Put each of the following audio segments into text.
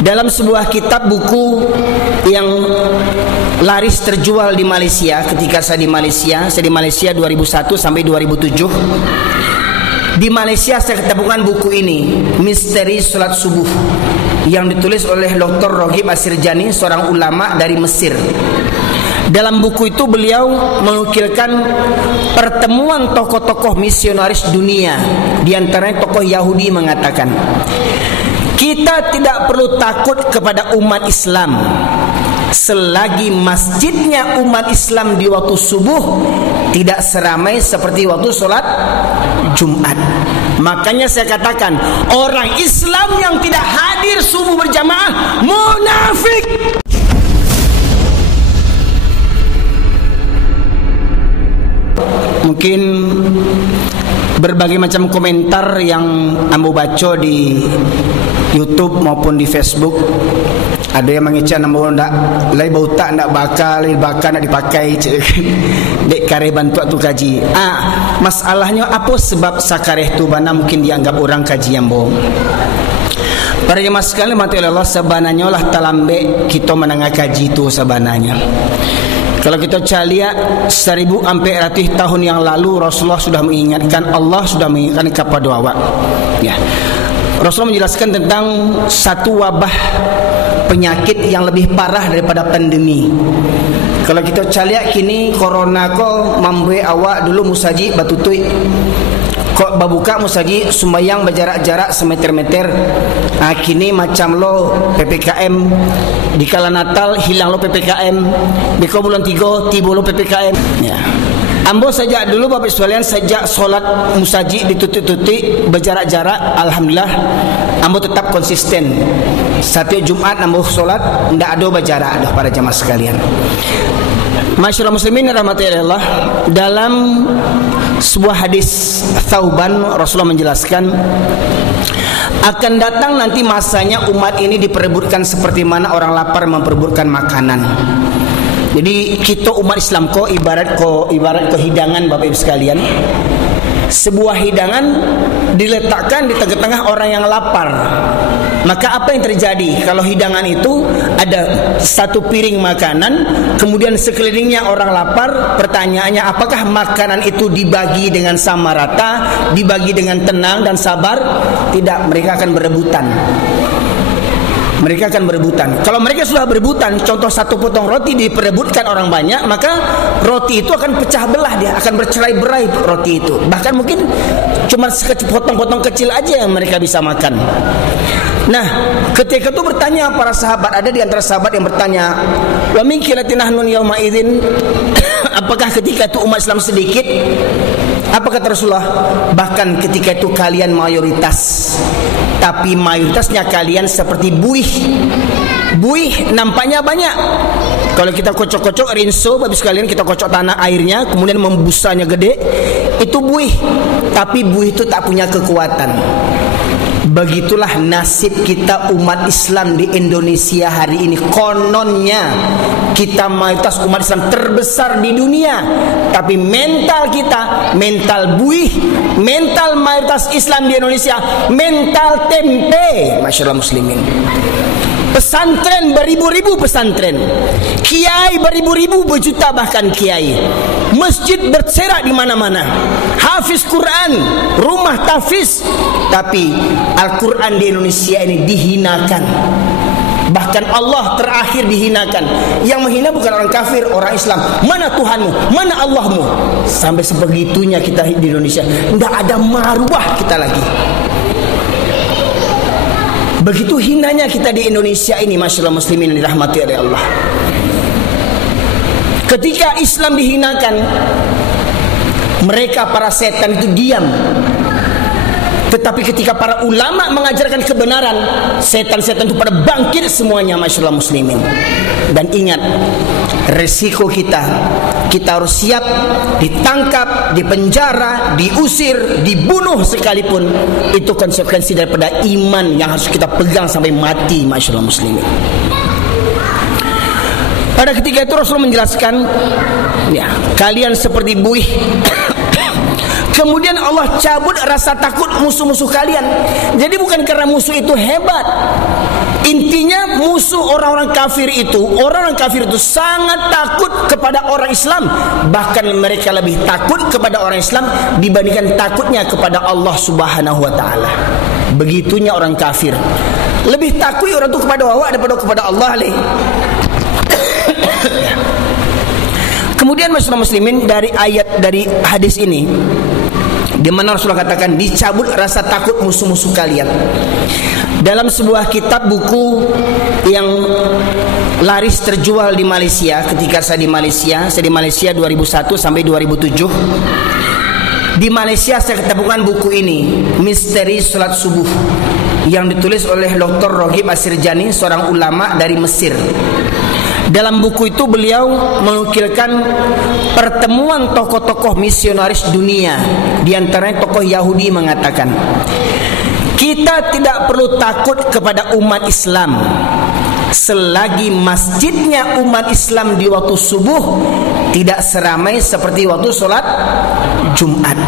dalam sebuah kitab buku yang laris terjual di Malaysia ketika saya di Malaysia 2001 sampai 2007. Di Malaysia saya ketemukan buku ini, Misteri Salat Subuh, yang ditulis oleh Dr. Roghib Asirjani, seorang ulama dari Mesir. Dalam buku itu beliau menukilkan pertemuan tokoh-tokoh misionaris dunia. Di antaranya tokoh Yahudi mengatakan, kita tidak perlu takut kepada umat Islam selagi masjidnya umat Islam di waktu subuh tidak seramai seperti waktu sholat Jumat. Makanya saya katakan, orang Islam yang tidak hadir subuh berjamaah munafik. Mungkin berbagai macam komentar yang ambo baca di YouTube maupun di Facebook, ada yang mengecek ambo ndak lai bau tak ndak bakal nak dipakai dek kare bantu tu kaji. Masalahnya apa sebab sakareh tu bana mungkin dianggap orang kaji ambo. Para jemaah sekalian mati Allah, sebenarnya lah talambe kita menengah kaji tu sebenarnya. Kalau kita lihat 1400 tahun yang lalu Rasulullah sudah mengingatkan, Allah sudah mengingatkan kepada awak. Ya. Rasulullah menjelaskan tentang satu wabah penyakit yang lebih parah daripada pandemi. Kalau kita lihat kini corona ko mambe awak dulu musaji batutui. Kok babuka musaji sembahyang berjarak-jarak semeter-meter. Kini macam lo PPKM, di kala Natal hilang lo PPKM, di bulan 3 tiba lo PPKM. Ya. Ambo sejak dulu Bapak sekalian, sejak solat musaji ditutup-tutup berjarak-jarak, alhamdulillah ambo tetap konsisten. Setiap Jumat ambo solat ndak ada berjarak dah para jemaah sekalian. Masyaallah muslimin rahmatullahi Allah, dalam sebuah hadis Thauban Rasulullah menjelaskan, akan datang nanti masanya umat ini diperebutkan seperti mana orang lapar memperebutkan makanan. Jadi kita umat Islam ko ibarat hidangan Bapak Ibu sekalian. Sebuah hidangan diletakkan di tengah-tengah orang yang lapar. Maka apa yang terjadi kalau hidangan itu ada satu piring makanan, kemudian sekelilingnya orang lapar? Pertanyaannya, apakah makanan itu dibagi dengan sama rata, dibagi dengan tenang dan sabar? Tidak, mereka akan berebutan. Mereka akan berebutan. Kalau mereka sudah berebutan, contoh satu potong roti diperebutkan orang banyak, maka roti itu akan pecah belah, dia akan bercerai-berai roti itu. Bahkan mungkin cuma potong-potong kecil aja yang mereka bisa makan. Nah, ketika itu bertanya para sahabat, ada di antara sahabat yang bertanya, wa min kilatina nun yauma idzin, apakah ketika itu umat Islam sedikit? Apa kata Rasulullah? Bahkan ketika itu kalian mayoritas, tapi mayoritasnya kalian seperti buih. Buih nampaknya banyak. Kalau kita kocok-kocok rinso, habis kalian kita kocok tanah airnya, kemudian membusanya gede, itu buih. Tapi buih itu tak punya kekuatan. Begitulah nasib kita umat Islam di Indonesia hari ini. Kononnya kita mayoritas umat Islam terbesar di dunia, tapi mental kita mental buih, mental mayoritas Islam di Indonesia mental tempe. Masyaallah muslimin. Pesantren beribu-ribu pesantren, kiai beribu-ribu, berjuta bahkan kiai, masjid berserak di mana-mana, hafiz Quran, rumah tahfiz, tapi Al-Quran di Indonesia ini dihinakan. Bahkan Allah terakhir dihinakan. Yang menghina bukan orang kafir, orang Islam. Mana Tuhanmu? Mana Allahmu? Sampai sebegitunya kita di Indonesia, tidak ada maruah kita lagi. Begitu hinanya kita di Indonesia ini, masyaallah muslimin yang dirahmati oleh Allah. Ketika Islam dihinakan, mereka para setan itu diam. Tetapi ketika para ulama mengajarkan kebenaran, setan-setan itu pada bangkit semuanya, masyaallah muslimin. Dan ingat, resiko kita harus siap ditangkap, dipenjara, diusir, dibunuh sekalipun. Itu konsekuensi daripada iman yang harus kita pegang sampai mati, masyaallah muslimin. Pada ketika itu Rasul menjelaskan, ya, kalian seperti buih. Kemudian Allah cabut rasa takut musuh-musuh kalian. Jadi bukan karena musuh itu hebat, Intinya musuh orang-orang kafir itu, sangat takut kepada orang Islam. Bahkan mereka lebih takut kepada orang Islam dibandingkan takutnya kepada Allah Subhanahu wa taala. Begitunya orang kafir. Lebih takut orang itu kepada Allah daripada kepada Allah. Kemudian masyarakat muslimin, dari hadis ini, di mana Rasulullah katakan dicabut rasa takut musuh-musuh kalian. Dalam sebuah kitab buku yang laris terjual di Malaysia, ketika saya di Malaysia 2001 sampai 2007. Di Malaysia saya ketemukan buku ini, Misteri Salat Subuh, yang ditulis oleh Dr. Roghib Asirjani, seorang ulama dari Mesir. Dalam buku itu beliau menukilkan pertemuan tokoh-tokoh misionaris dunia. Di antaranya tokoh Yahudi mengatakan, kita tidak perlu takut kepada umat Islam selagi masjidnya umat Islam di waktu subuh tidak seramai seperti waktu sholat Jumat.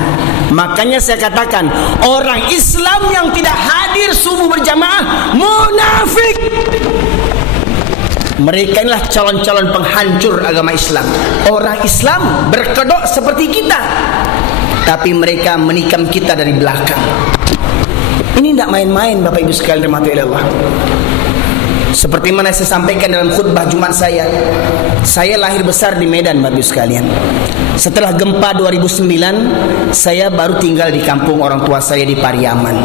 Makanya saya katakan, orang Islam yang tidak hadir subuh berjamaah munafik. Mereka inilah calon-calon penghancur agama Islam. Orang Islam berkedok seperti kita, tapi mereka menikam kita dari belakang. Ini tidak main-main, Bapak Ibu sekalian rahmati Allah. Seperti mana saya sampaikan dalam khutbah Jumat saya lahir besar di Medan, Bapak Ibu sekalian. Setelah gempa 2009, saya baru tinggal di kampung orang tua saya di Pariaman.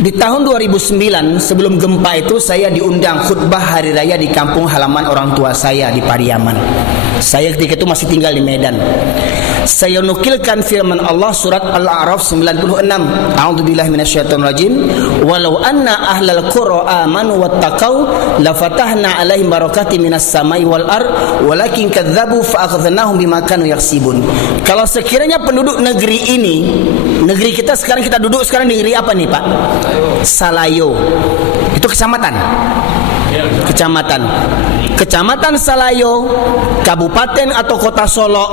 Di tahun 2009, sebelum gempa itu, saya diundang khutbah hari raya di kampung halaman orang tua saya di Pariaman. Saya ketika itu masih tinggal di Medan. Saya nukilkan firman Allah surat Al-A'raf 96. A'udzubillahi minasyaitonirrajim. Walau anna ahlal qura amanu wattaqau lafatahna 'alaihim barakatim minas samai wal ard walakin kadzdzabu fa akhadnahum bima kanu yaksibun. Kalau sekiranya penduduk negeri ini, negeri kita sekarang, kita duduk sekarang di negeri apa nih, Pak? Salayo. Itu kecamatan. Kecamatan Salayo, Kabupaten atau Kota Solok,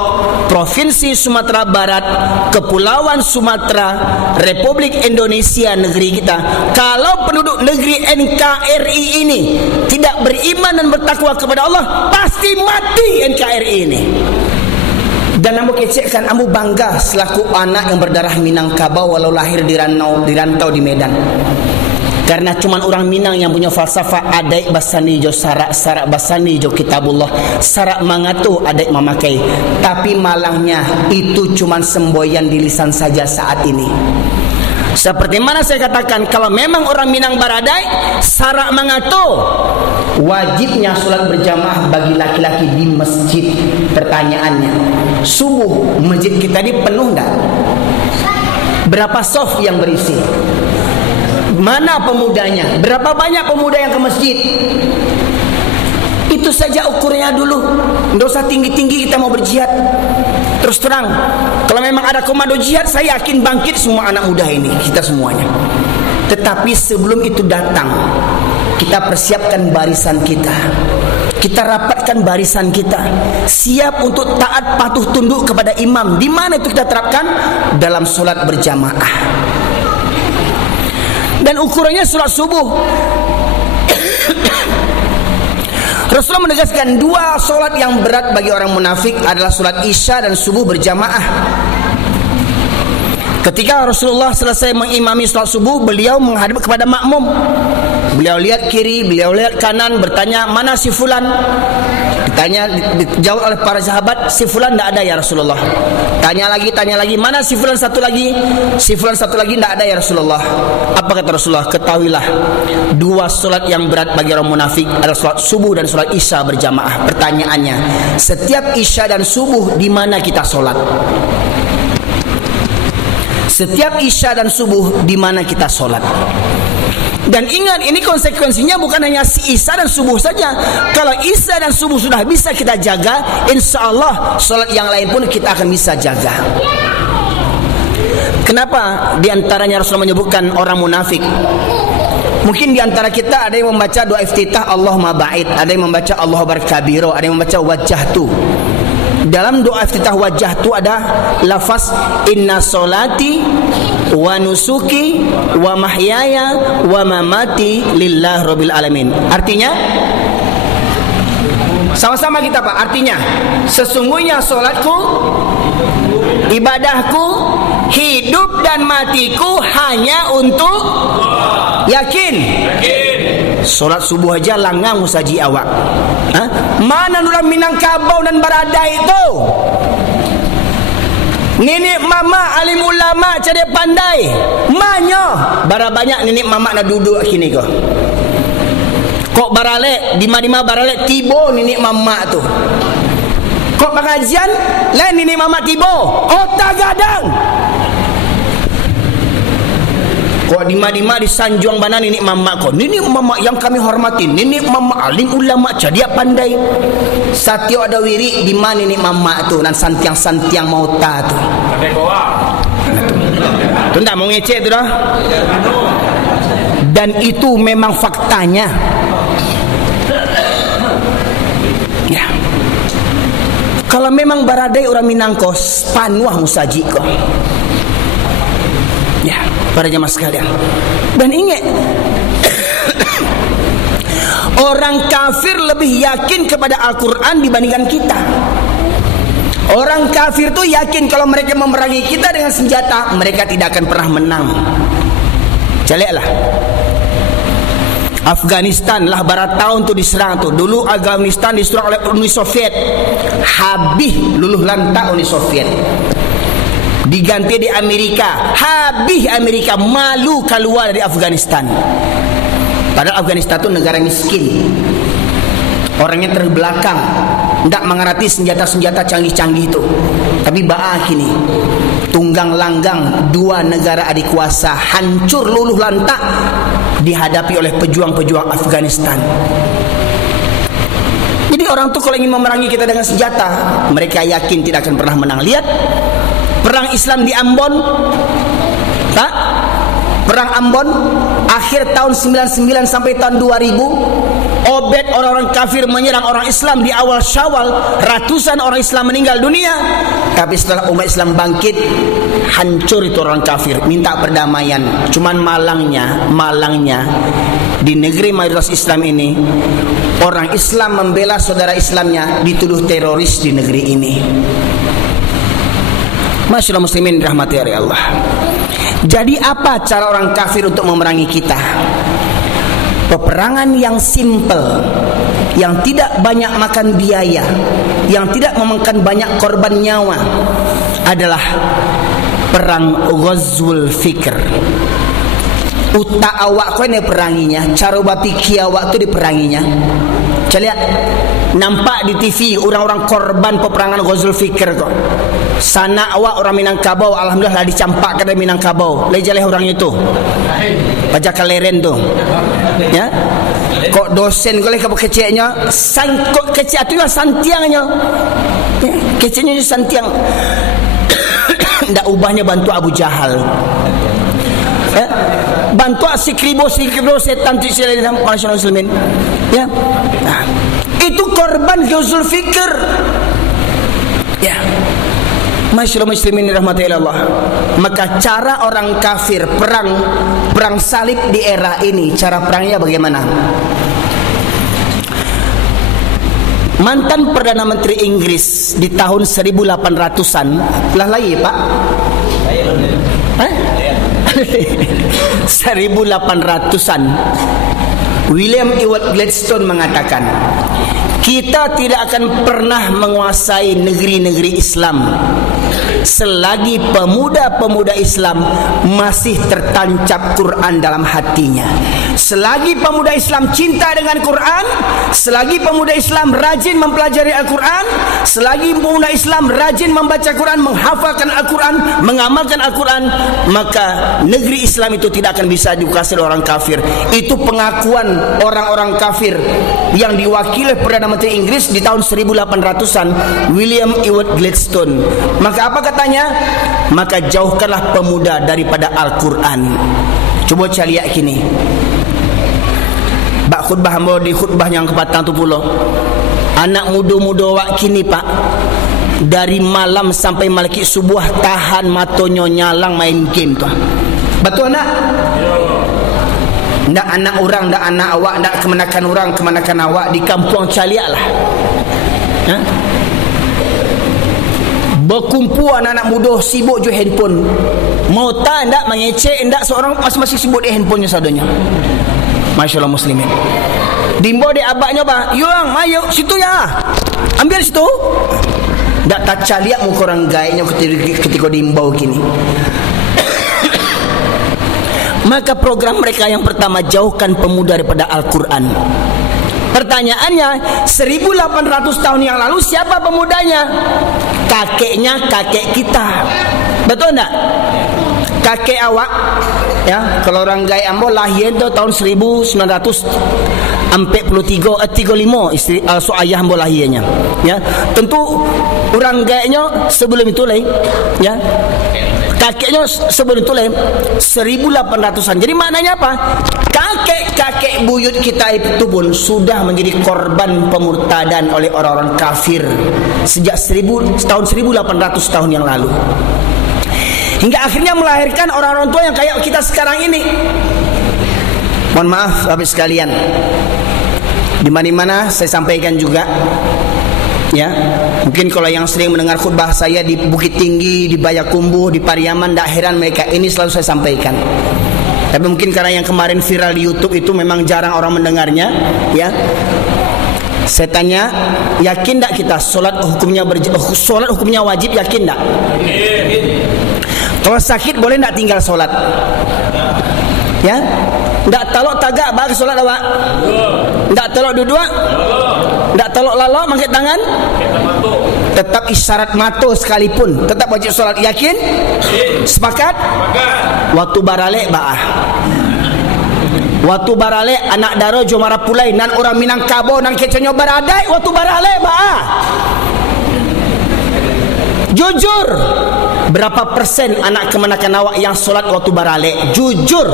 Provinsi Sumatera Barat, Kepulauan Sumatera, Republik Indonesia, negeri kita. Kalau penduduk negeri NKRI ini tidak beriman dan bertakwa kepada Allah, pasti mati NKRI ini. Dan ambo kecekkan, ambo bangga selaku anak yang berdarah Minangkabau walau lahir di rantau di Medan. Karena cuman orang Minang yang punya falsafah adaik basani jo sarak basani jo kitabullah, sarak mangatu adaik memakai. Tapi malangnya itu cuman semboyan di lisan saja saat ini. Seperti mana saya katakan, kalau memang orang Minang baradai sarak mangatu, wajibnya sholat berjamaah bagi laki-laki di masjid. Pertanyaannya, subuh masjid kita ini penuh enggak? Berapa soft yang berisi? Mana pemudanya? Berapa banyak pemuda yang ke masjid? Itu saja ukurnya dulu. Tidak usah tinggi-tinggi kita mau berjihad. Terus terang, kalau memang ada komando jihad, saya yakin bangkit semua anak muda ini, kita semuanya. Tetapi sebelum itu datang, kita persiapkan barisan kita. Kita rapatkan barisan kita, siap untuk taat patuh tunduk kepada imam. Di mana itu kita terapkan? Dalam solat berjamaah. Dan ukurannya sholat subuh. Rasulullah menegaskan dua sholat yang berat bagi orang munafik adalah sholat isya dan subuh berjamaah. Ketika Rasulullah selesai mengimami sholat subuh, beliau menghadap kepada makmum. Beliau lihat kiri, beliau lihat kanan, bertanya, mana si fulan? Dijawab oleh para sahabat, si fulan tidak ada ya Rasulullah. Tanya lagi, mana si fulan satu lagi? Si fulan satu lagi tidak ada ya Rasulullah. Apa kata Rasulullah? Ketahuilah, dua solat yang berat bagi orang munafik adalah solat subuh dan solat isya berjamaah. Pertanyaannya, setiap isya dan subuh di mana kita solat? Setiap isya dan subuh di mana kita solat? Dan ingat, ini konsekuensinya bukan hanya si isya dan subuh saja. Kalau isya dan subuh sudah bisa kita jaga, insya Allah solat yang lain pun kita akan bisa jaga. Kenapa diantaranya Rasulullah menyebutkan orang munafik? Mungkin diantara kita ada yang membaca doa iftitah Allahumma ba'id, ada yang membaca Allah barkabiro, ada yang membaca wajahtu. Dalam doa iftitah wajahtu ada lafaz inna solati wa nusuki wa mahyaya wa mamati lillahi rabbil alamin. Artinya sama-sama kita Pak. Artinya sesungguhnya solatku, ibadahku, hidup dan matiku hanya untuk yakin. Solat subuh aja langang musaji awak. Mana orang Minangkabau dan Baradai itu? Nenek mama alim ulama cari pandai. Manyo bara banyak nenek mama nak duduk kini kok. Kok barale di mana barale tibo nenek mama tu. Kok pengajian lain nenek mama tibo. Otak gadang. Kok di mana di Sanjuang Bana nenek mama kok. Nenek mama yang kami hormati, nenek mama alim ulama cadia pandai. Satyo ada wiri di mana nenek mama tu dan santiang-santiang mauta tu. Tu ndak mau ngecek tu dah. Dan itu memang faktanya. Ya. Kalau memang Baradai orang Minangkos panuah musaji kok. Ya, para jemaah sekalian. Dan ingat orang kafir lebih yakin kepada Al-Quran dibandingkan kita. Orang kafir tu yakin kalau mereka memerangi kita dengan senjata, mereka tidak akan pernah menang. Caliklah Afghanistan lah barat tahun tu diserang tu. Dulu Afghanistan diserang oleh Uni Soviet. Habis luluh lantak Uni Soviet. Diganti di Amerika. Habis Amerika malu keluar dari Afghanistan. Padahal Afghanistan tu negara miskin. Orangnya terbelakang. Tidak mengerti senjata-senjata canggih-canggih itu. Tapi ba'a kini tunggang langgang dua negara adik kuasa hancur luluh lantak dihadapi oleh pejuang-pejuang Afghanistan. Jadi orang tu kalau ingin memerangi kita dengan senjata, mereka yakin tidak akan pernah menang. Lihat perang Islam di Ambon, tak? Perang Ambon akhir tahun 99 sampai tahun 2000, obet orang-orang kafir menyerang orang Islam di awal Syawal, ratusan orang Islam meninggal dunia. Tapi setelah umat Islam bangkit, hancur itu orang kafir, minta perdamaian. Cuman malangnya di negeri mayoritas Islam ini, orang Islam membela saudara Islamnya dituduh teroris di negeri ini. Masyaallah muslimin rahmati Allah. Jadi apa cara orang kafir untuk memerangi kita? Peperangan yang simple, yang tidak banyak makan biaya, yang tidak memakan banyak korban nyawa adalah perang Ghazwul Fikr. Utak awak kau ni peranginya, cara bapiki awak tu diperanginya. Lihat, nampak di TV orang-orang korban peperangan Ghazwul Fikr kok. Sana awak orang Minangkabau, alhamdulillah lah dicampakkan dari Minangkabau. Lejale orangnya tu. Baca kaleren tu. Ya. Kok dosen kau leh keceknya, kok kecek tu lah santiangnya. Ya, keceknya santiang. Ndak ubahnya bantu Abu Jahal. Ya. Bantu sikribo setan tu Islam masyaallah muslimin. Ya. Nah, itu korban Ghazwul Fikr. Ya. Masyaallah muslimin rahmati Allah. Maka cara orang kafir perang salib di era ini, cara perangnya bagaimana? Mantan Perdana Menteri Inggris di tahun 1800-an lah lagi Pak? 1800-an William Ewart Gladstone mengatakan, kita tidak akan pernah menguasai negeri-negeri Islam selagi pemuda-pemuda Islam masih tertancap Quran dalam hatinya. Selagi pemuda Islam cinta dengan Quran, selagi pemuda Islam rajin mempelajari Al-Quran, selagi pemuda Islam rajin membaca Quran, menghafalkan Al-Quran, mengamalkan Al-Quran, maka negeri Islam itu tidak akan bisa dikuasai oleh orang kafir. Itu pengakuan orang-orang kafir yang diwakili Perdana Menteri Inggris di tahun 1800-an, William Ewart Gladstone. Maka apa katanya? Maka jauhkanlah pemuda daripada Al-Quran. Cuba saya lihat kini. Bak khutbah hamba di khutbah yang kepatang tu pula. Anak muda-muda wak kini Pak, dari malam sampai malaki subuh tahan matonyo nyalang main game tu. Betul nak? Ndak anak orang, ndak anak awak, ndak kemenakan orang, kemenakan awak di kampung Caliak lah. Berkumpul anak-anak muda sibuk je handphone. Mau tak ndak mengecek, ndak seorang masing-masing sibuk di handphonenya sadanya. Masya-Allah muslimin. Dimbo di abaknya bah, "Yung, ayo situ ya. Ambil situ." Ndak tak Caliak muka orang gaiknya ketika diimbau gini. Maka program mereka yang pertama, jauhkan pemuda daripada Al-Quran. Pertanyaannya, 1800 tahun yang lalu siapa pemudanya? Kakeknya kakek kita. Betul tak? Kakek awak, ya, kalau orang Gai Ambo lahir tu tahun 1935 istri so ayah Ambo lahirnya. Ya, tentu orang Gai-nya sebelum itu lah, ya. Kakeknya sebelum itu lah 1800-an. Jadi maknanya apa? Kakek-kakek buyut kita itu pun sudah menjadi korban pemurtadan oleh orang-orang kafir sejak tahun 1800 tahun yang lalu. Hingga akhirnya melahirkan orang-orang tua yang kayak kita sekarang ini. Mohon maaf Bapak sekalian, di mana-mana saya sampaikan juga, ya, mungkin kalau yang sering mendengar khutbah saya di Bukit Tinggi, di Bayakumbuh, di Pariaman, tak heran mereka ini selalu saya sampaikan. Tapi mungkin karena yang kemarin viral di YouTube itu memang jarang orang mendengarnya, ya. Saya tanya, yakin tak kita solat hukumnya wajib, yakin tak? Kalau sakit boleh tak tinggal solat? Ya? Tak talok tagak bagi solat awak? Tak talok duduk? Tak talok lalok mangkit tangan? Tetap isyarat mata sekalipun tetap wajib solat, yakin? Sepakat? Waktu baralek ba'ah. Waktu baralek anak daro jomara pulai nan orang Minangkabau nan keconyo baradai waktu baralek ba'ah. Jujur, berapa persen anak kemenakan awak yang solat waktu baralek? Jujur.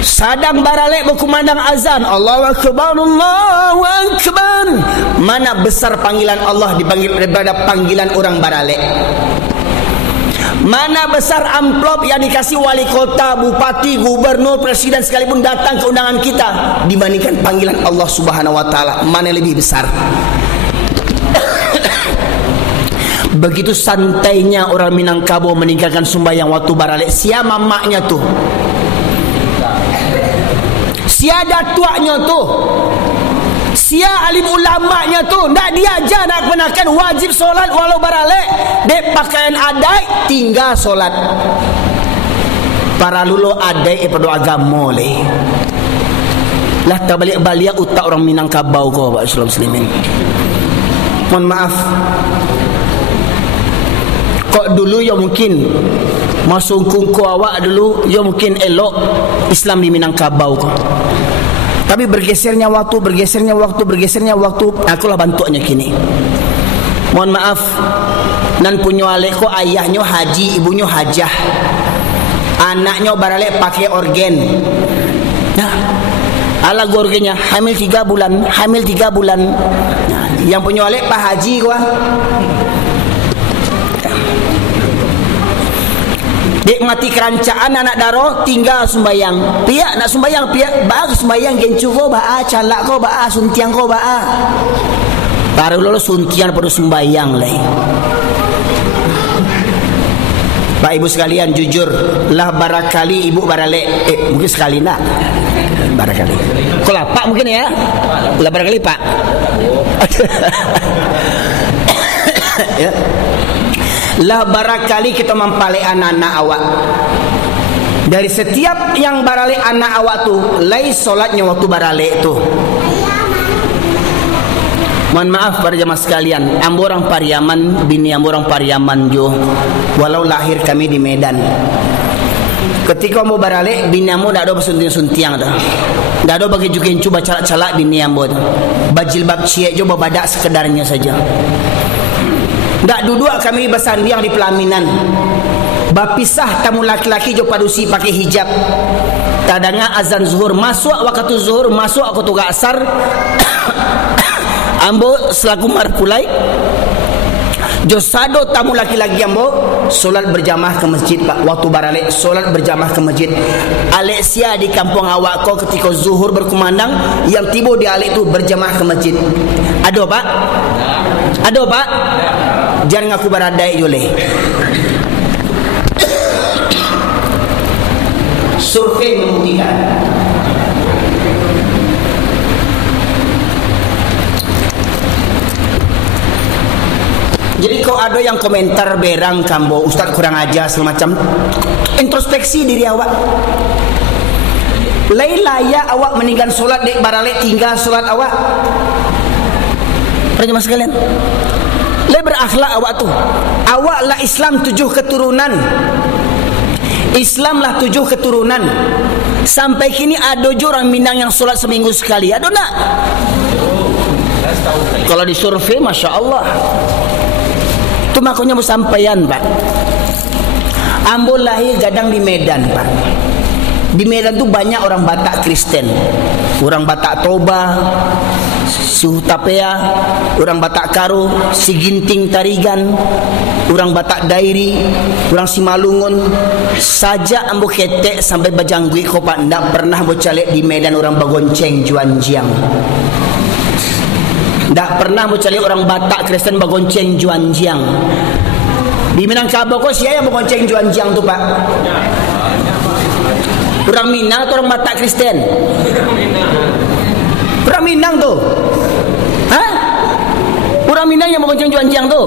Sadang baralek berkumandang azan, Allahu Akbar, Allahu Akbar. Mana besar panggilan Allah dipanggil daripada panggilan orang baralek? Mana besar amplop yang dikasih wali kota, bupati, gubernur, presiden sekalipun datang ke undangan kita dibandingkan panggilan Allah Subhanahu wa taala? Mana lebih besar? Begitu santainya orang Minangkabau meninggalkan sembahyang waktu baralek. Sia mamaknya tuh, sia datuaknya tuh, sia alim ulamanya tuh, ndak diajar nak kenakan wajib solat walau baralek. Dek pakaian adai tinggal solat. Para lulu adai pada agama leh. Lah terbalik-balik utak orang Minangkabau kau Pak Muslimin. Mohon maaf. Kok dulu ya mungkin masuk kungku awak dulu ya mungkin elok Islam di Minangkabau kok. Tapi bergesernya waktu, akulah bantuannya kini. Mohon maaf, nan punya alek ko ayahnya haji, ibunya hajah. Anaknya baralek pakai organ. Nah, ala organnya hamil 3 bulan. Nah, yang punya alek pak haji gua. Dek mati kerancaan anak daro tinggal sembayang. Pihak nak sembayang, pihak bak sembayang gencu ko baa, calak ko baa, suntiang ko baa. Baru lolo suntiang pada sembayang leh. Pak ibu sekalian jujur lah barakali ibu baralek mungkin sekali nak barakali. Kalau pak mungkin ya lah barakali pak. Ya. Lah barakali kita mempalai anak-anak awak. Dari setiap yang baralek anak awak tu, lai solatnya waktu baralek tu. Mohon maaf para jemaah sekalian, ambo orang Pariaman, bini ambo orang Pariaman jo. Walau lahir kami di Medan. Ketika ambo baralek, bini ambo dak ada bersuntiang-suntiang dah. Dak ada bagi jukin cuba calak-calak bini ambo tu. Bajilbab ciek jo badak sekedarnya saja. Tak duduk kami bersandiang di pelaminan. Bapisah tamu laki-laki jo padusi pakai hijab. Tadanga azan zuhur masuk waktu zuhur, masuk waktu asar. Ambo selaku marpulai jo sado tamu laki-laki ambo solat berjamaah ke masjid Pak. Waktu baralik solat berjamaah ke masjid. Alexia di kampung awak kau ketika zuhur berkumandang, yang tiba di alik tu berjamaah ke masjid. Ada Pak? Ada Pak? Jangan ngaku baradai boleh. Survei membuktikan jadi kau ada yang komentar berang kambo Ustaz kurang ajar semacam, introspeksi diri awak. Layak awak meninggal solat dek baralik tinggal solat awak. Perjemaah sekalian, lay berakhlak awak tu. Awak lah Islam 7 keturunan. Islam lah 7 keturunan. Sampai kini ada je orang Minang yang solat seminggu sekali. Ada tak? Kalau disurvei, Masya Allah. Itu makanya bersampaian Pak. Ambo lahir gadang di Medan Pak. Di Medan tu banyak orang Batak Kristen, orang Batak Toba, Suhu Tapea, orang Batak Karo, Siginting Tarigan, orang Batak Dairi, orang Simalungun. Saja ambo ketek sampai Bajanggui kau Pak, ndak pernah bocalek di Medan orang bagonceng Juan Jiang. Ndak pernah bocalek orang Batak Kristen bagonceng Juan Jiang. Di Minangkabau kau siapa yang bagonceng Juan Jiang tu Pak? Orang Minang atau orang Batak Kristen? Orang Minang tu. Hah? Orang Minang yang mengonceng Juan Jiang tu.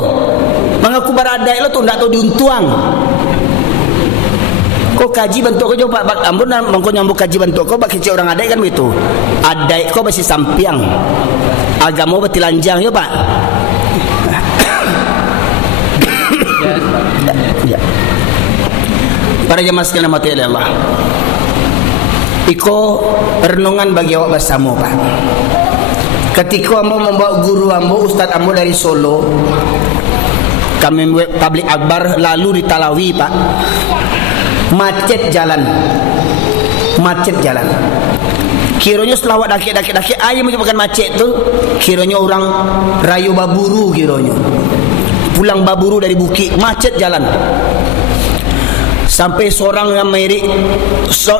Mengaku baradai lo tu ndak tahu diuntuang. Kau kaji bentuk kau coba Pak Ambon mangko nyambung kaji bentuk kau bak kecil orang adai kan begitu. Adai kau masih sampiang. Agama betilanjang ya Pak. Ya. Para jemaah sekalian mati Allah. Iko renungan bagi awak bersama Pak. Ketika ambo membawa guru ambo, Ustaz ambo dari Solo, kami buat tablik akbar lalu di Talawi Pak. Macet jalan. Kiranya setelah awak daki ayam menyebabkan macet tu, kiranya orang rayu baburu kiranya. Pulang baburu dari bukit, macet jalan. Sampai seorang yang merik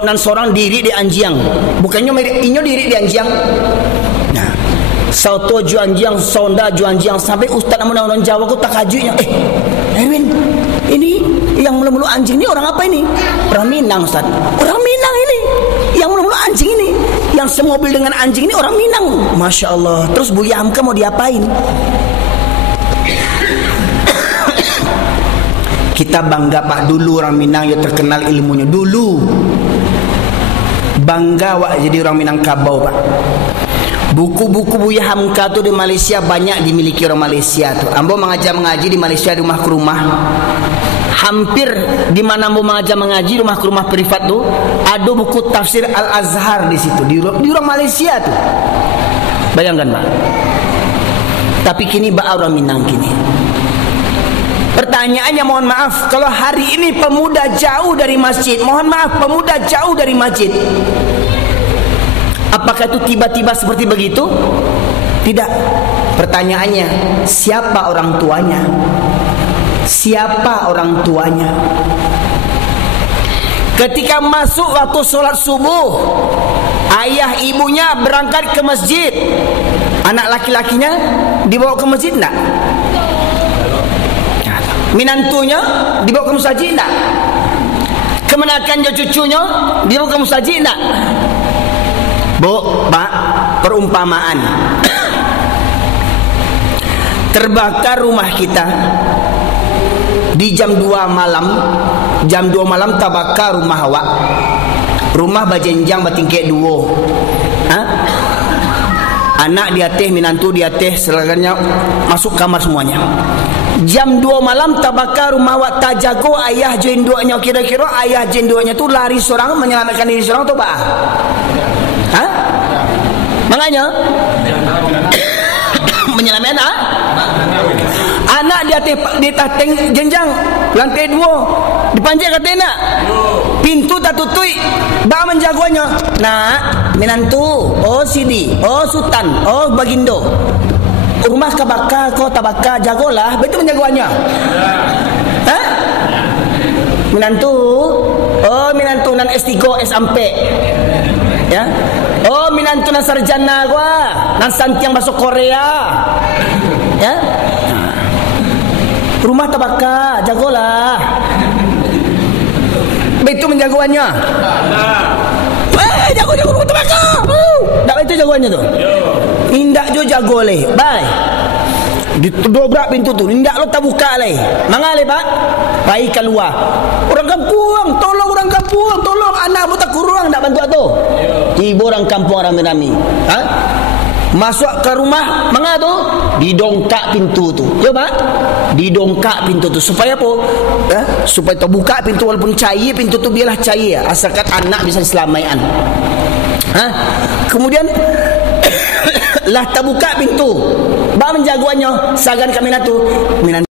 dan seorang diri di Anjiang. Bukannya merik inyo diri di Anjiang. Nah, sauto Juanjiang, sonda Juanjiang sampai ustaz orang Jawa ku tak kajunya. Erwin, ini yang mulu-mulu anjing ini orang apa ini? Orang Minang Ustaz. Orang Minang ini. Yang mulu-mulu anjing ini. Yang semobil dengan anjing ini orang Minang. Masya Allah. Terus Buya Hamka mau diapain? Kita bangga Pak, dulu orang Minang yang terkenal ilmunya dulu. Bangga wak jadi orang Minangkabau Pak. Buku-buku Buya Hamka tu di Malaysia banyak dimiliki orang Malaysia tu. Ambo mengaji di Malaysia rumah ke rumah. Hampir di mana ambo mengaji rumah ke rumah privat tu ada buku tafsir Al-Azhar di situ di orang Malaysia tu. Bayangkan Pak. Tapi kini ba orang Minang kini. Pertanyaannya mohon maaf, kalau hari ini pemuda jauh dari masjid, mohon maaf pemuda jauh dari masjid, apakah itu tiba-tiba seperti begitu? Tidak. Pertanyaannya, siapa orang tuanya? Siapa orang tuanya? Ketika masuk waktu sholat subuh, ayah ibunya berangkat ke masjid, anak laki-lakinya dibawa ke masjid enggak? Minantunya dibawa ke musajid tak? Kemenakan cucunya dibawa ke musajid tak? Bu, Pak, perumpamaan. Terbakar rumah kita di jam 2 malam. Jam 2 malam terbakar rumah awak. Rumah bajenjang batingkek 2. Anak di atas, minantu di atas, selaganya masuk kamar semuanya. Jam 2 malam terbakar rumah awak, tak jago ayah jenduanya. Kira-kira ayah jenduanya tu lari seorang menyelamatkan diri seorang tu Pak? Makanya menyelamatkan anak di atas jenjang lantai 2 dipanjat kata nak pintu tak tutui bah menjagonya. Nak minantu, oh Sidi, oh Sultan, oh Bagindo, rumah kebakar kau tak bakar, jagolah betul menjagoannya. Minantu. Oh, minantu nan S3 SMP. Ya. Oh, minantu nan sarjana gua, nan santiang masuk Korea. Ya. Rumah tabaka, jagolah. Itu menjagoannya. Jago rumah tabaka. Dak itu jagoannya tu. Indak jo jago leh. Bye. Ditodobrak pintu tu. Indak lo tak buka leh. Mangale pak? Pai keluar. Orang kampung, tolong orang kampung, tolong anak buta kurang nak bantu tu. Ibu orang kampung rame-rame. Ha? Masuk ke rumah, mangga tu? Didongkak pintu tu. Ya pak? Didongkak pintu tu supaya apa? Supaya terbuka pintu walaupun cair pintu tu biarlah cair asalkan anak bisa diselamatkan. Ha? Kemudian lah terbuka pintu. Ba menjagoannya sagan kami tu minan tu.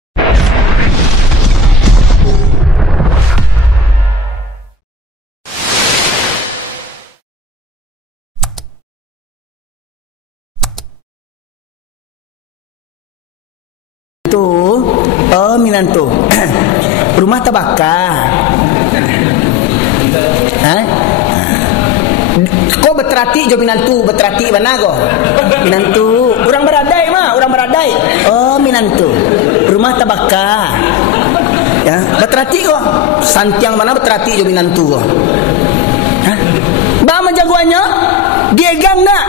Oh, minantu. Rumah terbakar. Ha? Kau berterati jo minantu, berterati mana kau? Minantu, orang beradai mah, orang beradai. Oh, minantu. Rumah terbakar. Ya, berterati kau. Santiang mana berterati jo minantu kau? Ha? Ba menjagoannya? Diegang nak?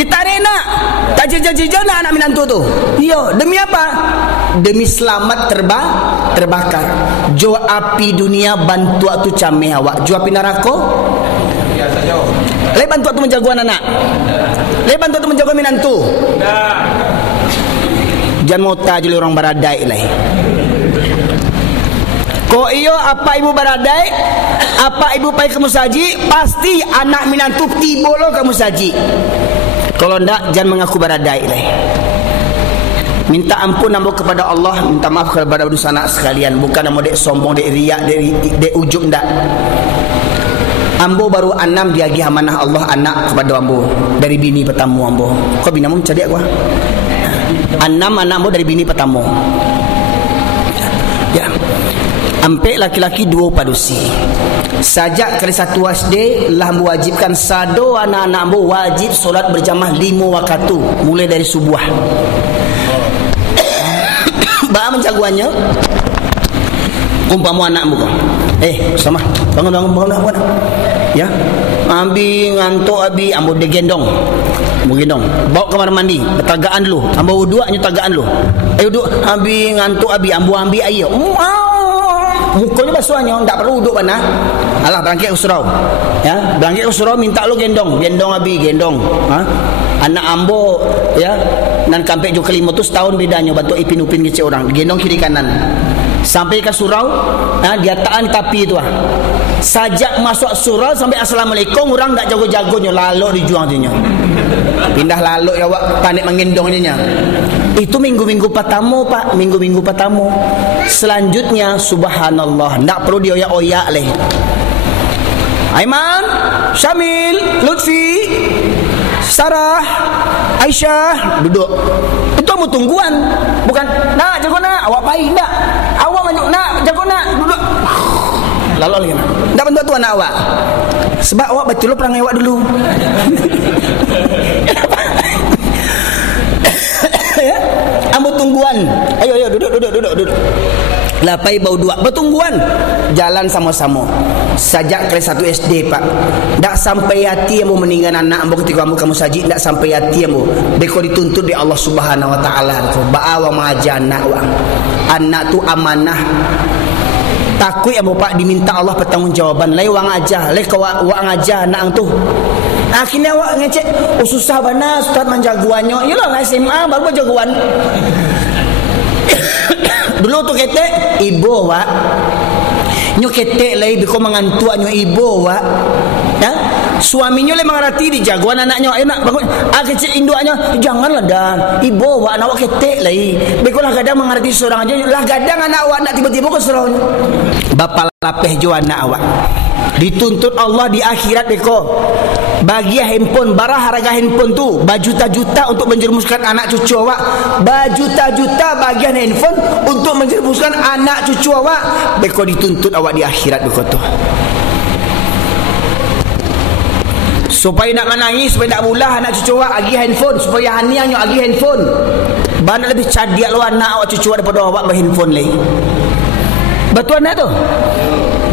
Ditarik nak? Tak jejak-jejak nak anak minantu tu? Iya, demi apa? Demi selamat terbakar. Jo api dunia bantu tu cameh awak. Jo api neraka? Leh bantu tu menjagoan anak. Leh bantu tu menjagoan minantu. Jangan mota jadi orang beradai leh. Ko iyo apa ibu beradai? Apa ibu pai ke musaji? Pasti anak minantu tibo lo ke musaji. Kalau ndak jangan mengaku beradai leh. Minta ampun ambo kepada Allah, minta maaf kepada dosa anak sekalian, bukan ambo dek sombong, dek riak, dek ujub ndak. Ambo baru 6 diagi amanah Allah anak kepada ambo dari bini pertama ambo. Kau bini ambo cari aku. 6 anak ambo dari bini pertama. Ya. Ampe laki-laki 2 padusi. Sajak kali 1 SD lah mewajibkan sado anak-anak ambo wajib solat berjamaah 5 waktu mulai dari subuh. Ba menjagoannya umpama anak ambo. Sama bangun. Ya. Ambi ngantuk abi ambo digendong. Bawa kamar mandi, bertagaan dulu. Ambo wuduk nyu tagaan dulu. Wuduk ambi ngantuk abi ambo ambi air. Mukanya basuhnya enggak perlu wuduk mana. Alah berangkat ke surau. Ya, berangkat ke surau minta lu gendong abi, gendong. Ha? Anak ambo ya, nan kampe jo kelima tu setahun bedanya bantu ipin-upin ngece orang. Gendong kiri kanan. Sampai ke surau, dia taan tapi tu Sajak masuk surau sampai assalamualaikum orang tak jago-jagonya lalu dijuang tu nya. Pindah lalu ya awak panik mengendongnya. Itu minggu-minggu pertama pak, minggu-minggu pertama. Selanjutnya subhanallah, tak perlu dioyak-oyak leh. Aiman, Syamil, Lutfi, Sarah, Aisyah duduk. Itu mau tungguan, bukan nak jago nak awak pahit nak. Awak banyak nak jago nak duduk. Lalu lagi nak. Tak bantu tu anak awak. Sebab awak betul lo perangai awak dulu. Ya, ambo tungguan. Ayo duduk. Lapai bau dua bertungguan jalan sama-sama. Sajak kelas 1 SD pak. Tak sampai hati ambo meninggal anak ambo ketika ambo kamu saji, tak sampai hati ambo. Beko dituntut di Allah Subhanahu wa taala. Baawa maja anak wang. Anak tu amanah. Takut ambo pak diminta Allah pertanggungjawaban. Lai wang aja, lai kau wang aja anak tu. Akhirnya awak ngecek, susah bana ustaz menjagoannya. Yalah SMA baru jagoan. Dulu tu ketek ibu awak. Nyo ketek lai beko mengantuk nyo ibu awak. Ya? Suaminya le mengerti di jagoan anaknya. Ayo nak bangun. Kecek induknya, janganlah dan ibu awak anak awak ketek lai. Beko lah kadang mengerti seorang aja. Lah kadang anak awak nak tiba-tiba ke seraunya. Bapa lapeh jo anak awak. Dituntut Allah di akhirat beko. Bagi handphone, barang harga handphone tu berjuta-juta untuk menjerumuskan anak cucu awak. Berjuta-juta bagian handphone untuk menjerumuskan anak cucu awak. Beko dituntut awak di akhirat beko tu. Supaya nak menangis, supaya nak bulah anak cucu awak agi handphone, supaya hanianyo agi handphone. Bana lebih cadiak lo anak awak cucu awak daripada awak berhandphone lagi. Betul anak tu?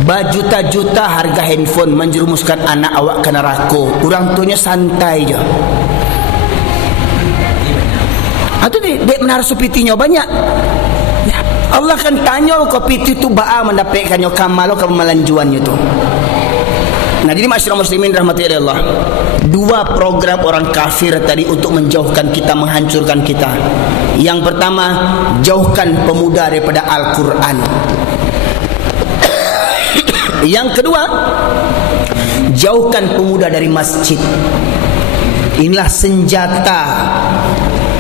Berjuta-juta harga handphone menjerumuskan anak awak ke neraka. Orang tuanya santai je. Atau dek menaruh supitinya banyak. Ya. Allah kan tanya kau piti tu ba'a mendapatkannya kamal kau melanjuannya tu. Nah, jadi masyarakat muslimin rahmati Allah. Dua program orang kafir tadi untuk menjauhkan kita, menghancurkan kita. Yang pertama, jauhkan pemuda daripada Al-Quran. Yang kedua, jauhkan pemuda dari masjid. Inilah senjata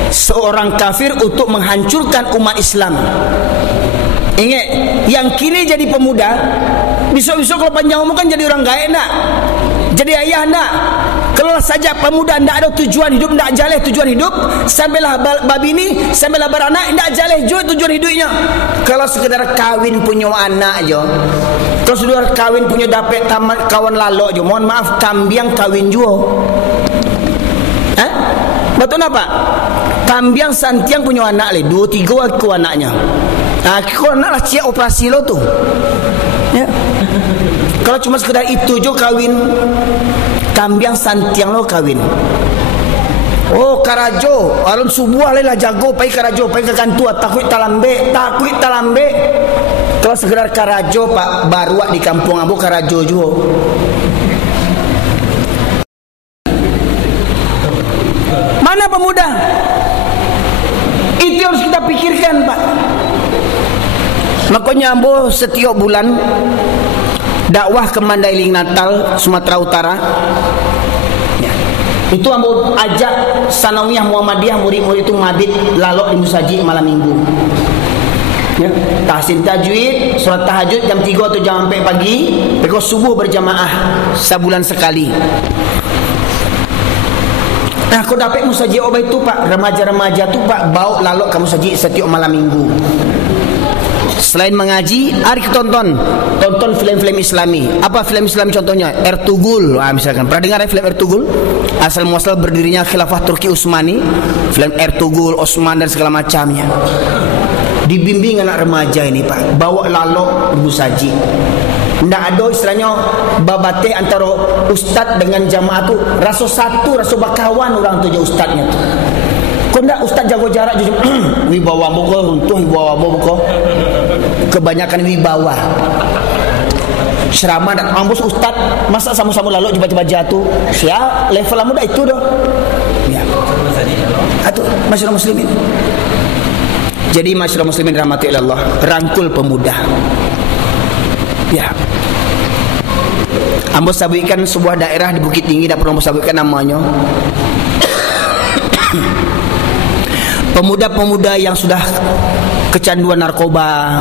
seorang kafir untuk menghancurkan umat Islam. Ingat, yang kini jadi pemuda, besok-besok kalau panjang umur kan jadi orang gaib nak, jadi ayah nak. Kalau saja pemuda tidak ada tujuan hidup, tidak jalan tujuan hidup, sampailah babini, sampailah beranak, tidak jalan juga tujuan hidupnya. Kalau sekedar kahwin punya anak je, kalau sudah kahwin punya dapat tamat kawan lalok je, mohon maaf, kambiang kahwin juga. Betul apa? Kambiang santiang punya anak le, 2-3 aku anaknya. Aku anak lah siap operasi lo tu. Ya. Kalau cuma sekedar itu je kahwin, kambiang santiang lo kahwin. Oh, karajo, alun subuh lah jago, pai karajo, pai ke kantua, takut talambe. Kalau sekedar karajo pak baru di kampung ambo karajo juga. Mana pemuda? Itu harus kita pikirkan, Pak. Makanya ambo setiap bulan dakwah ke Mandailing Natal, Sumatera Utara. Ya. Itu ambo ajak Sanawiyah Muhammadiyah murid-murid itu mabit lalok di musaji malam minggu. Ya, tahsin tajwid, solat tahajud jam 3 atau jam 4 pagi, berikut subuh berjamaah sebulan sekali. Nah, kau dapat musaji obat itu Pak, remaja-remaja tu Pak bawa lalok ke musaji setiap malam minggu. Selain mengaji, hari tonton film-film Islami. Apa film Islami contohnya? Ertugrul, misalkan. Pernah dengar film Ertugrul? Asal muasal berdirinya Khilafah Turki Utsmani, film Ertugrul, Osman dan segala macamnya. Dibimbing anak remaja ini Pak, bawa lalok musaji. Tidak ada istilahnya babate antara ustaz dengan jamaah tu rasa satu, rasa bakawan orang tu je ustaznya tu. Kau tidak ustaz jago jarak je wibawa muka runtuh, wibawa muka kebanyakan wibawa ceramah dan ambus ustaz masa sama-sama lalu coba-coba jatuh siap level kamu dah itu dah ya. Atau masyarakat muslimin. Jadi masyarakat muslimin rahmati Allah, rangkul pemuda. Ya. Ambo sabutkan sebuah daerah di Bukit Tinggi, tak perlu ambo sabutkan namanya. Pemuda-pemuda yang sudah kecanduan narkoba,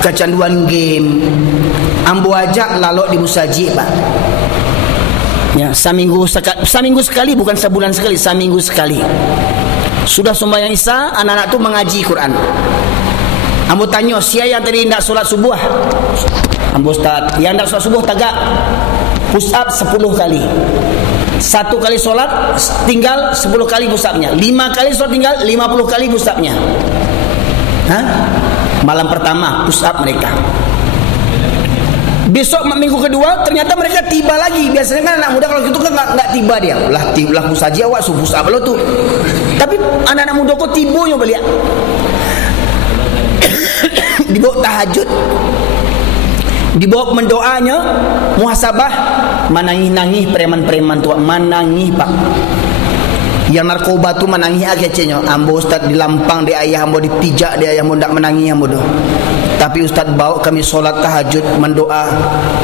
kecanduan game, ambo ajak lalok di musaji Pak. Ya, seminggu sekali, bukan sebulan sekali, seminggu sekali. Sudah sembahyang Isya, anak-anak tu mengaji Quran. Ambo tanya, siapa yang tadi tidak solat subuh? Ambo Ustaz, yang tidak solat subuh tagak push up 10 kali. 1 kali solat tinggal 10 kali push upnya. 5 kali solat tinggal 50 kali push upnya. Malam pertama push up mereka. Besok minggu kedua ternyata mereka tiba lagi. Biasanya kan anak muda kalau gitu kan enggak tiba dia. Lah musaji awak subuh push up lo tu. Tapi anak-anak muda kok tibonya beliau. Dibawa tahajud, dibawa mendoanya, muhasabah, manangih-nangih preman-preman tua, manangih Pak. Yang narkoba tu manangih agaknya. Ambo Ustaz dilampang di ayah ambo, ditijak di ayah ambo, ndak menangih ambo doh. Tapi Ustaz bawa kami solat tahajud, mendoa,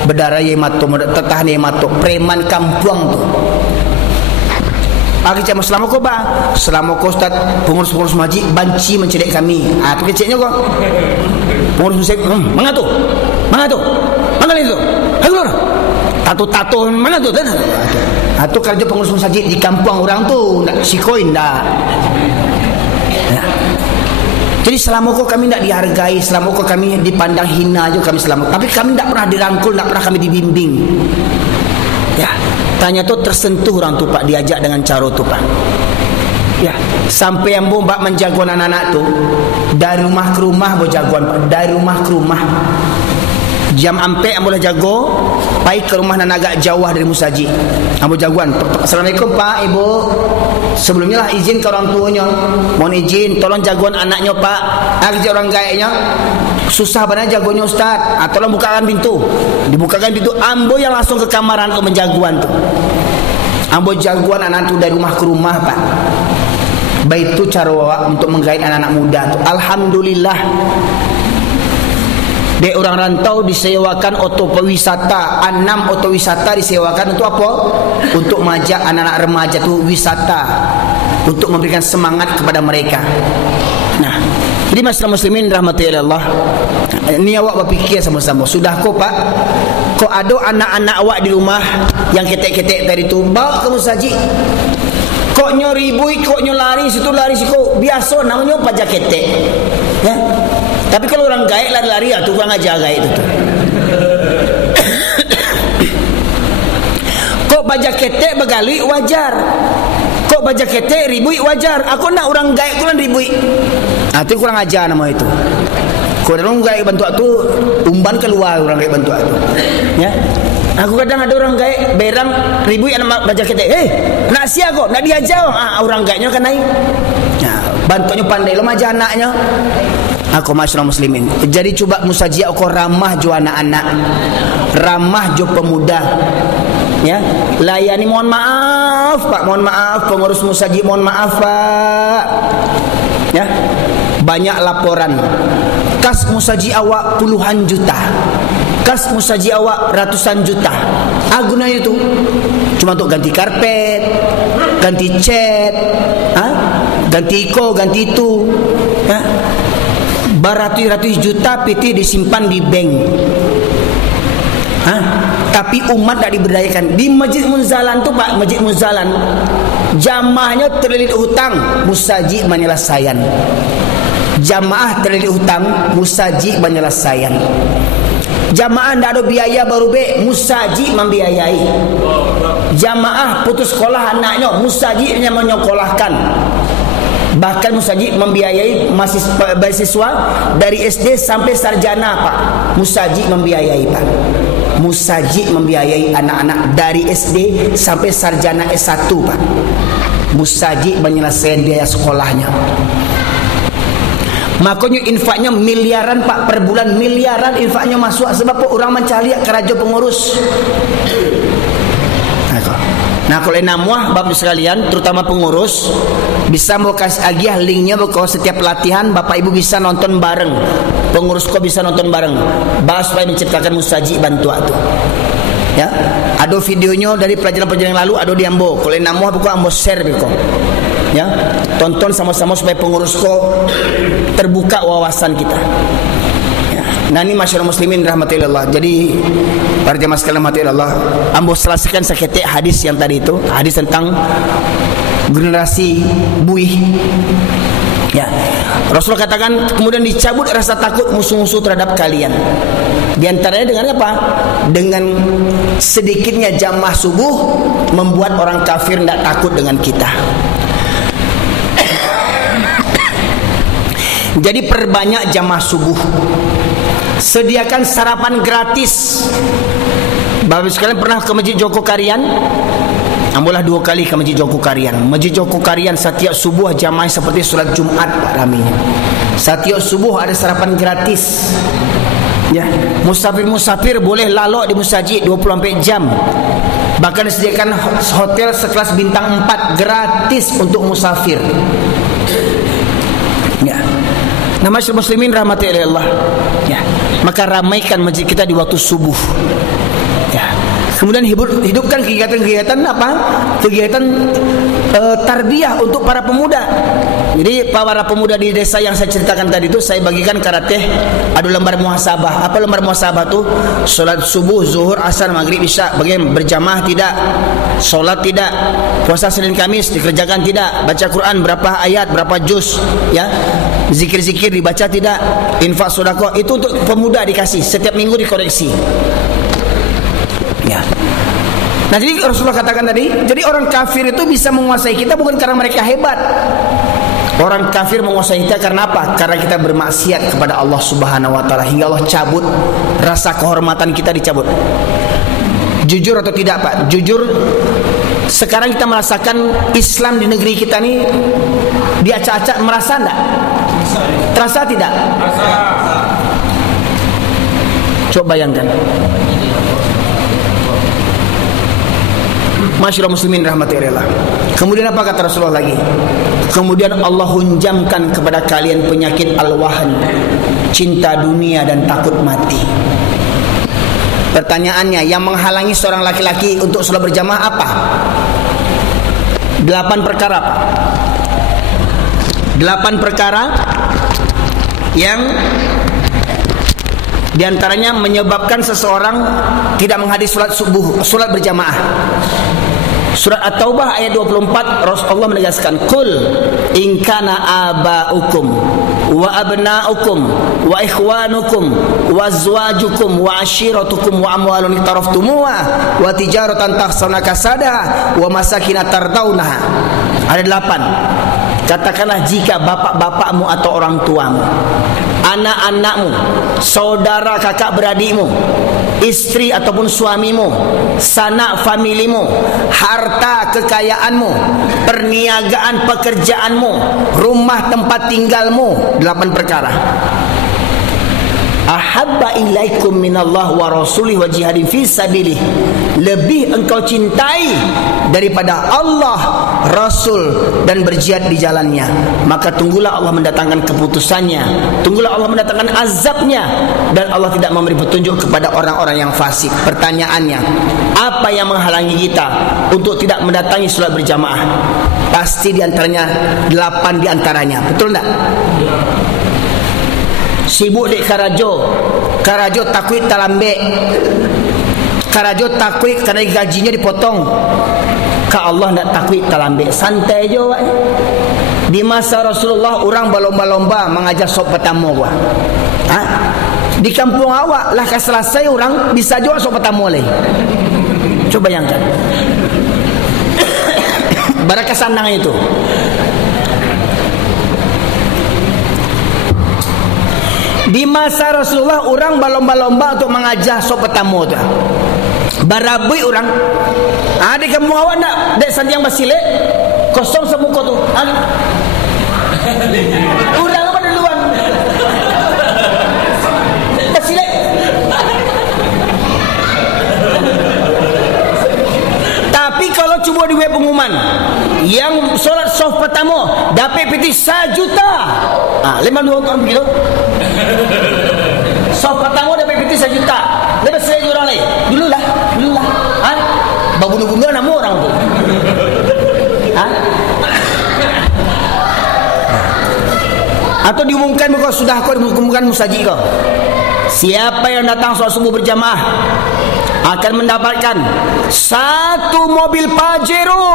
berdarah ye mato, tetah ye mato, preman kampung tu. Aku cakap selama kau bah, selama kau Ustaz pengurus-pengurus majlis banci mencedek kami. Apa keceknya kau? Pengurus musik, mengatu, itu, keluar. tato mana tu? Atau kerja pengurus masjid di kampung orang tu nak sikoin dah. Ya. Jadi selama kau kami tidak dihargai, selama kau kami dipandang hina je kami selamat. Tapi kami tidak pernah dirangkul, tidak pernah kami dibimbing. Ya, tanya tu tersentuh orang tu Pak, diajak dengan cara tu Pak. Ya, sampai yang mbak menjagoan anak-anak tu dari rumah ke rumah berjagoan Pak, dari rumah ke rumah. Jam ampe ambo lah jago, pai ke rumah nan agak jauh dari musajid. Ambo jagoan. Assalamualaikum Pak, Ibu. Sebelumnya lah izin ke orang tuanya. Mohon izin, tolong jagoan anaknya Pak. Kerja orang gaeknya. Susah benar jagonya Ustaz. Tolong bukakan pintu. Dibukakan pintu, ambo yang langsung ke kamaran untuk menjagoan tu. Ambo jagoan anak tu dari rumah ke rumah Pak. Baik tu cara untuk menggait anak-anak muda tu. Alhamdulillah. Di orang rantau disewakan oto wisata, 6 oto wisata disewakan untuk apa? Untuk mengajak anak-anak remaja tu wisata, untuk memberikan semangat kepada mereka. Nah, jadi masyarakat muslimin rahmati Allah, ni awak berfikir sama-sama. Sudah kau Pak, kau ada anak-anak awak di rumah yang ketek-ketek tadi tu, bawa ke masjid. Kok nyo ribui, kok nyo lari situ lari situ, biasa namanya pajak ketek. Ya. Tapi kalau orang gaek lari-lari, tu kurang ajar gaek itu. Kok bajak ketek begali wajar. Kok bajak ketek ribui wajar. Aku nak orang gaek kurang ribui. Itu kurang ajar nama itu. Kau orang gaek bantu tu umban keluar orang gaek bantu tu. Ya. Aku kadang ada orang gaek berang ribui anak bajak ketek. Nak sia kok, nak diajar. Orang gaeknya kan naik. Nah, bantunya pandai lo maja anaknya. Aku masyarakat muslimin. Jadi cuba musajia aku ramah jo anak-anak, ramah jo pemuda. Ya, layani mohon maaf Pak, mohon maaf pengurus musajia, mohon maaf Pak. Ya, banyak laporan. Kas musajia awak puluhan juta, kas musajia awak ratusan juta. Gunanya itu cuma untuk ganti karpet, ganti cat, ganti iko, ganti itu. Ya. Beratus-ratus juta PT disimpan di bank. Tapi umat tak diberdayakan. Di Masjid Munzalan tu Pak, Masjid Munzalan, jamaahnya terlilit hutang, musajid menyelesaikan. Jamaah terlilit hutang, musajid menyelesaikan. Jamaah tak ada biaya baru musajid membiayai. Jamaah putus sekolah anaknya, musajid yang menyekolahkan. Bahkan musajid membiayai mahasiswa dari SD sampai sarjana Pak. Musajid membiayai Pak. Musajid membiayai anak-anak dari SD sampai sarjana S1 Pak. Musajid menyelesaikan biaya sekolahnya. Makanya infaknya miliaran Pak, per bulan miliaran infaknya masuk. Sebab orang mencari kerajaan pengurus. Nah, kalau namuah bapak sekalian, terutama pengurus, bisa mau kasih agiah linknya kalau setiap pelatihan bapak ibu bisa nonton bareng. Pengurus kau bisa nonton bareng. Bahas supaya menciptakan musajid bantu tu. Ya, ada videonya dari pelajaran-pelajaran yang lalu, ada di ambo. Kalau namuah buku ambo share beko. Ya, tonton sama-sama supaya pengurus kau terbuka wawasan kita. Nah, ini masyarakat muslimin rahmatillah. Jadi para jemaah sekalian rahmatillah, ambo selesaikan seketik hadis yang tadi itu, hadis tentang generasi buih. Ya. Rasul katakan kemudian dicabut rasa takut musuh-musuh terhadap kalian. Di antaranya dengan apa? Dengan sedikitnya jamaah subuh membuat orang kafir tidak takut dengan kita. Jadi perbanyak jamaah subuh. Sediakan sarapan gratis. Bapak sekalian pernah ke Masjid Joko Karian? Ambolah 2 kali ke Masjid Joko Karian. Masjid Joko Karian setiap subuh jamaah seperti solat Jumat Pak raminya. Setiap subuh ada sarapan gratis. Ya, musafir-musafir boleh lalok di masjid 24 jam. Bahkan disediakan hotel sekelas bintang 4 gratis untuk musafir. Ya. Nah, masyarakat muslimin rahmatillah. Ya. Maka ramaikan masjid kita di waktu subuh. Ya. Kemudian hidupkan kegiatan-kegiatan apa? Kegiatan tarbiyah untuk para pemuda. Jadi para pemuda di desa yang saya ceritakan tadi itu saya bagikan karate. Ada lembar muhasabah. Apa lembar muhasabah itu? Solat subuh, zuhur, asar, maghrib, isya. Bagaimana? Berjamaah tidak, solat tidak, puasa Senin Kamis dikerjakan tidak, baca Quran berapa ayat, berapa juz, ya, zikir-zikir dibaca tidak, infak sedekah. Itu untuk pemuda dikasih. Setiap minggu dikoreksi. Ya. Nah, jadi Rasulullah katakan tadi, jadi orang kafir itu bisa menguasai kita bukan karena mereka hebat. Orang kafir menguasai kita karena apa? Karena kita bermaksiat kepada Allah Subhanahu wa taala hingga Allah cabut rasa kehormatan kita, dicabut. Jujur atau tidak, Pak? Jujur, sekarang kita merasakan Islam di negeri kita ini diacak-acak, merasa enggak? Terasa tidak? Terasa. Coba bayangkan. Masyaallah muslimin rahmati Allah. Kemudian apa kata Rasulullah lagi? Kemudian Allah hunjamkan kepada kalian penyakit al-wahn, cinta dunia dan takut mati. Pertanyaannya, yang menghalangi seorang laki-laki untuk salat berjamaah apa? 8 perkara. 8 perkara yang diantaranya menyebabkan seseorang tidak menghadiri salat subuh, salat berjamaah. Surat At-Taubah ayat 24, Rasulullah menegaskan, "Qul in kana aba'ukum wa abna'ukum wa ikhwanukum wa azwajukum wa ashiratukum wa amwalun iktaraftumuha wa tijaratan takhshawna kasadaha wa masakin tardawnaha." Ada 8. Katakanlah jika bapak-bapakmu atau orang tuamu, anak-anakmu, saudara kakak beradikmu, istri ataupun suamimu, sanak familimu, harta kekayaanmu, perniagaan pekerjaanmu, rumah tempat tinggalmu. 8 perkara. Ahabba ilaikum minallah wa rasulih wa jihadin fi sabilih. Lebih engkau cintai daripada Allah, Rasul dan berjihad di jalannya, maka tunggulah Allah mendatangkan keputusannya, tunggulah Allah mendatangkan azabnya, dan Allah tidak memberi petunjuk kepada orang-orang yang fasik. Pertanyaannya, apa yang menghalangi kita untuk tidak mendatangi salat berjamaah? Pasti diantaranya 8 diantaranya. Betul tak? Sibuk di Karajo takwid talambek, Karajo takwid kerana gajinya dipotong. Ka Allah nak takwid talambek, santai je awak. Di masa Rasulullah orang berlomba-lomba mengajar sop pertama gua. Di kampung awak lah selesai orang bisa jual sop pertama lagi. Coba bayangkan. Barakah sandang itu. Di masa Rasulullah orang berlomba-lomba untuk mengajar sop pertama tu. Barabui orang. Di kampung awak nak dek sanjang basilek kosong semuka tu. Orang apa duluan? Basilek. Tapi kalau cuba dibuat pengumuman yang solat soft pertama dapat peti 1 juta. Lima dua orang begitu. Soft pertama dapat peti 1 juta. Lepas saya orang lain. Dululah. Babunuh-bunuh nama orang tu. Atau diumumkan muka sudah kau diumumkan musajid kau. Siapa yang datang solat subuh berjamaah akan mendapatkan 1 mobil Pajero.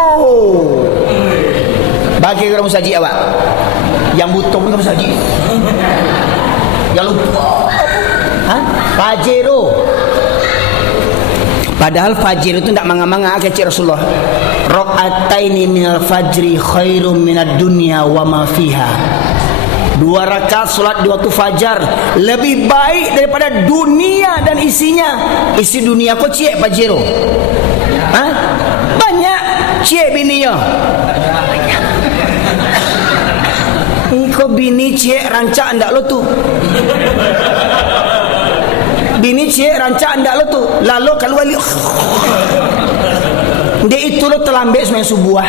Bagi orang musajid awak yang butuh pun musajid. Yang lupa Pajero. Padahal fajr itu tidak manga-manga kecil Rasulullah. Raqataini minal fajri khairum minad dunya wa ma fiha. 2 rakaat solat di waktu fajar lebih baik daripada dunia dan isinya. Isi dunia kau cie Pajero. Banyak cie bininya. Kau bini cie rancak ndak lo tu. Bini cie rancak ndak lo tu. Lalu kalau wali dia itu lo terlambat sembahyang subuh.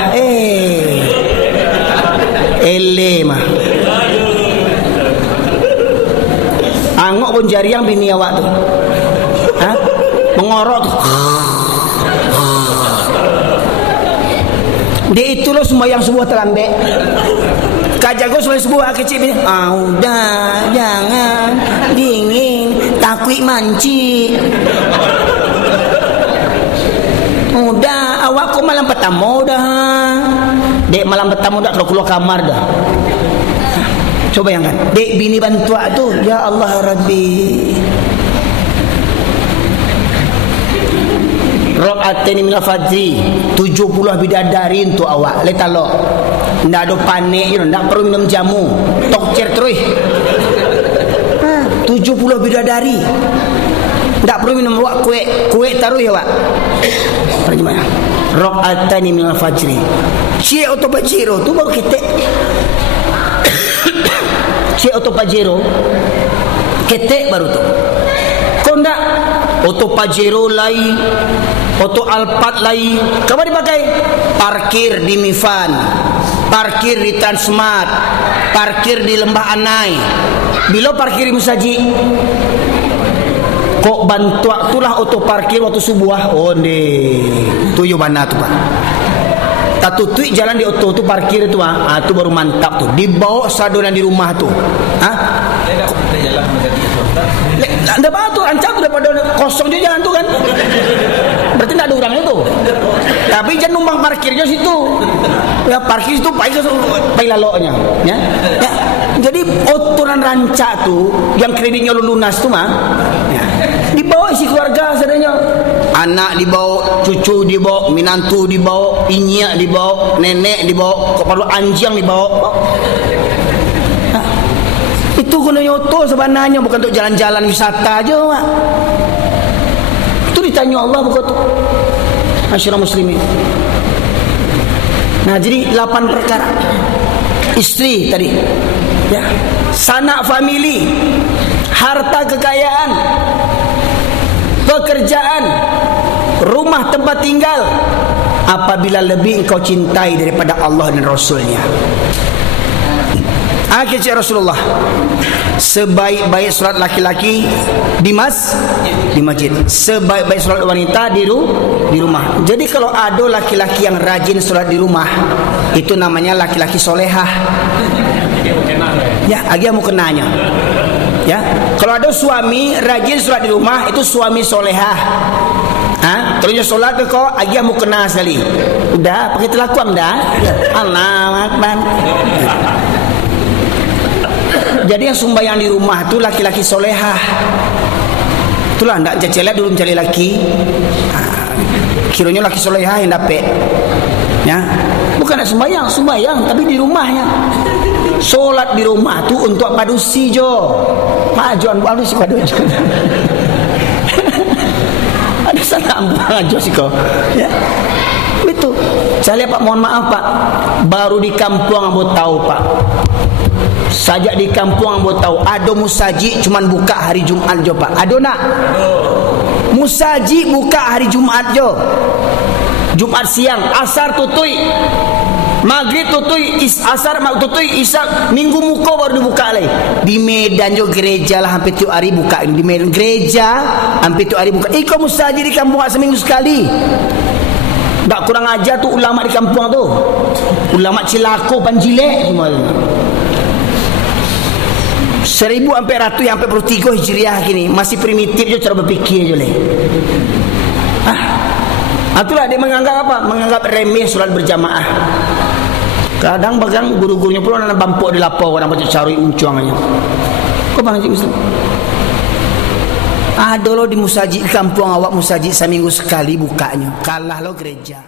Mah. Angok pun jari yang bini awak tu. Mengorok tu. Dia itu lo sembahyang subuh terlambat. Kajago sembahyang subuh kecil ni. Udah, jangan. Dingin, takut manci. Udah, awak kok malam pertama dah. Dek malam pertama dah keluar kamar dah. Coba bayangkan, dek bini bantua tu, ya Allah Rabbi. Rakaataini minal fajri, 70 bidadari untuk awak. Letalo. Ndak ada panik, ndak perlu minum jamu. Tokcer terus. 70 bidadari. Ndak perlu minum wak kuek taruh ya, Wak. Gimana? Rakaataini minal fajri. Cie auto pajero tu baru ketek. Cie auto pajero ketek baru tu. Kau ndak auto pajero lain, auto Alphard lain. Kamu dipakai parkir di Mifan, parkir di Transmart, parkir di Lembah Anai. Bila parkir di Musaji, kok bantu itulah auto parkir waktu subuh. Oh deh, tujuh mana tu Pak? Tak tutui jalan di auto tu parkir tu tu baru mantap tu. Dibawa sadonan di rumah tu. Anda apa tu rancang tu daripada kosong je jalan tu kan. Berarti tak ada orang itu. Tapi jangan numpang parkirnya situ. Ya parkir situ pai laloknya, ya. Ya. Jadi otoran rancak tu yang kreditnya lunas tu ya. Dibawa isi keluarga seadanya. Anak dibawa, cucu dibawa, minantu dibawa, inyak dibawa, nenek dibawa, kepala anjing dibawa. Itu gunanya auto sebenarnya, bukan untuk jalan-jalan wisata aja, Pak. Itu ditanya Allah bukan tu. Masyarakat muslimin. Nah, jadi 8 perkara. Istri tadi. Ya. Sanak famili, harta kekayaan, pekerjaan, rumah tempat tinggal, apabila lebih engkau cintai daripada Allah dan Rasulnya. Akhirnya Rasulullah, sebaik-baik solat laki-laki di masjid, sebaik-baik solat wanita di rumah. Jadi kalau ada laki-laki yang rajin solat di rumah, itu namanya laki-laki solehah. Ya, agak mau kenanya. Ya, kalau ada suami rajin solat di rumah, itu suami solehah. Kalau dia solat ke kau, agak mau kena sekali. Udah, pakai telakuan dah. Allahu Akbar. Jadi yang sembahyang di rumah tu laki-laki solehah. Itulah ndak jecelat dulu mencari laki. Kiranya laki solehah yang dapat. Ya, bukan nak sembahyang tapi di rumahnya. Solat di rumah tu untuk padusi jo. Majuan padusi padusi. Ada salah ajo sih kau. Ya. Betul. Saya Pak, mohon maaf Pak. Baru di kampung ambo tahu Pak. Sajak di kampung ambo tahu ada musaji cuman buka hari Jumat jo Pak. Ada nak? Musaji buka hari Jumat jo. Jumat siang, asar tutui, maghrib tutui, asar tutui, isyak, minggu muka baru dibuka lagi. Di Medan jo gereja lah hampir tiap hari buka. Di Medan gereja hampir tiap hari buka. Kau musaji di kampung seminggu sekali. Tak kurang ajar tu ulama di kampung tu. Ulama Cilako, Panjilek semua. 1400 sampai 43 Hijriah kini masih primitif je cara berfikir je leh. Itulah dia menganggap apa? Menganggap remeh solat berjamaah. Kadang bagang guru-gurunya pun nak bampuk di lapau orang baca cari uncuangannya. Kau bang Haji Muslim? Ada lo di musajid kampung awak musajid seminggu sekali bukanya. Kalah lo gereja.